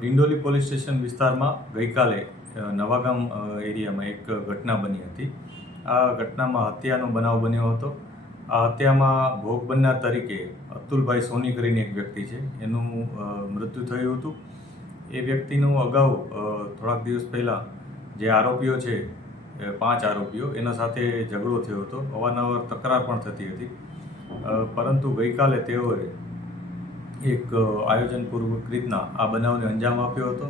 Dindoli police station વિસ્તારમાં ગઈકાલે નવાગામ એરિયામાં એક ઘટના બની હતી. આ ઘટનામાં હત્યાનો બનાવ બન્યો હતો. આ હત્યામાં ભોગ બનનાર તરીકે અતુલભાઈ સોની કરીને એક વ્યક્તિ છે, એનું મૃત્યુ થયું હતું. એ વ્યક્તિનું અગાઉ થોડાક દિવસ પહેલાં જે આરોપીઓ છે 5 આરોપીઓ એના સાથે ઝઘડો થયો હતો. અવારનવાર તકરાર પણ થતી હતી, પરંતુ ગઈકાલે તેઓએ એક આયોજનપૂર્વક રીતના આ બનાવને અંજામ આપ્યો હતો.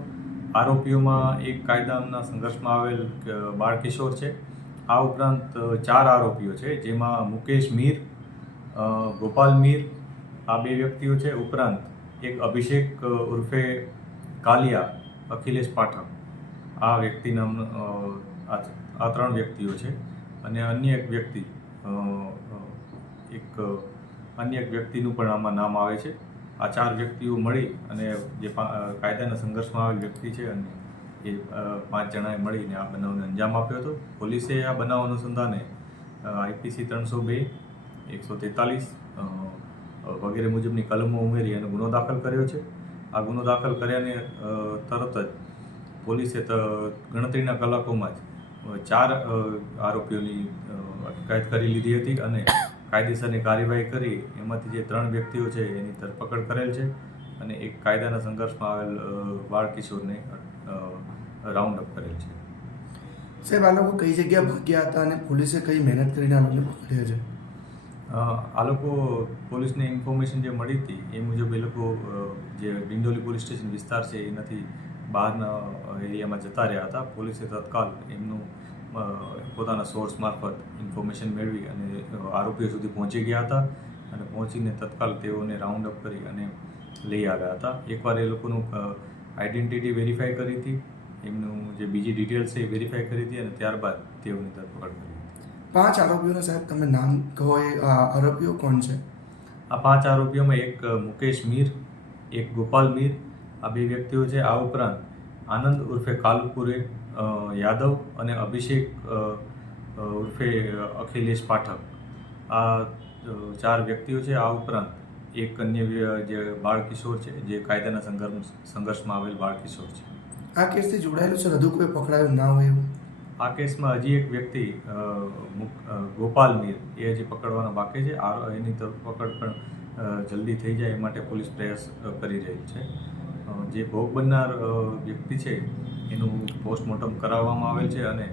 આરોપીઓમાં એક કાયદાના સંઘર્ષમાં આવેલ બાળ કિશોર છે. આ ઉપરાંત 4 આરોપીઓ છે, જેમાં મુકેશ મીર, ગોપાલ મીર આ 2 વ્યક્તિઓ છે. ઉપરાંત એક અભિષેક ઉર્ફે કાલિયા, અખિલેશ પાઠક આ વ્યક્તિના આ 3 વ્યક્તિઓ છે. અને અન્ય એક વ્યક્તિનું પણ આમાં નામ આવે છે. આ 4 વ્યક્તિઓ મળી અને જે કાયદાના સંઘર્ષમાં આવેલ વ્યક્તિ છે અને એ 5 જણાએ મળીને આ બનાવને અંજામ આપ્યો હતો. પોલીસે આ બનાવ અનુસંધાને IPC 302, 143 વગેરે મુજબની કલમો ઉમેરી અને ગુનો દાખલ કર્યો છે. આ ગુનો દાખલ કર્યાને તરત જ પોલીસે ગણતરીના કલાકોમાં જ 4 આરોપીઓની અટકાયત કરી લીધી હતી અને કાયદેસરની કાર્યવાહી કરી એમાંથી જે 3 વ્યક્તિઓ છે એની ધરપકડ કરેલ છે અને એક કાયદાના સંઘર્ષમાં આવેલ બાળ કિશોરને રાઉન્ડ અપ કરેલ છે. સાહેબ, આ લોકો કઈ જગ્યા ભાગ્યા હતા અને પોલીસે કઈ મહેનત કરીને આ લોકોને પકડ્યા છે? આ લોકો પોલીસને ઇન્ફોર્મેશન જે મળી હતી એ મુજબ એ લોકો જે ડિંડોલી પોલીસ સ્ટેશન વિસ્તાર છે એનાથી બહારના એરિયામાં જતા રહ્યા હતા. પોલીસે તત્કાલ એમનું પોતાના સોર્સ મારફત ઇન્ફોર્મેશન મેળવી અને આરોપીઓ સુધી પહોંચી ગયા હતા અને પહોંચીને તત્કાલ તેઓને રાઉન્ડ અપ કરી અને લઈ આવ્યા હતા. એકવાર એ લોકોનું આઈડેન્ટિટી વેરીફાઈ કરી હતી, એમનું જે બીજી ડિટેલ્સ છે એ વેરીફાઈ કરી હતી અને ત્યારબાદ તેઓની ધરપકડ કરી હતી. 5 આરોપીઓના સાહેબ તમે નામ કહો, એ આરોપીઓ કોણ છે? આ 5 આરોપીઓમાં એક મુકેશ મીર, એક ગોપાલ મીર આ 2 વ્યક્તિઓ છે. આ ઉપરાંત આનંદ ઉર્ફે કાલુપુરે યાદવ અને અભિષેક ઉર્ફે અખિલેશ પાઠક આ 4 વ્યક્તિઓ છે. આ ઉપરાંત એક અન્ય જે બાળ કિશોર છે, જે કાયદાના સંઘર્ષમાં આવેલ બાળ કિશોર છે. આ કેસથી જોડાયેલું છે, હજુ કોઈ પકડાયું ના હોય એવું? આ કેસમાં હજી એક વ્યક્તિ ગોપાલ મીર એ હજી પકડવાનો બાકી છે. એની ધરપકડ પણ જલ્દી થઈ જાય એ માટે પોલીસ પ્રયાસ કરી રહી છે. જે ભોગ બનનાર વ્યક્તિ છે એનું પોસ્ટમોર્ટમ કરાવવામાં આવેલ છે અને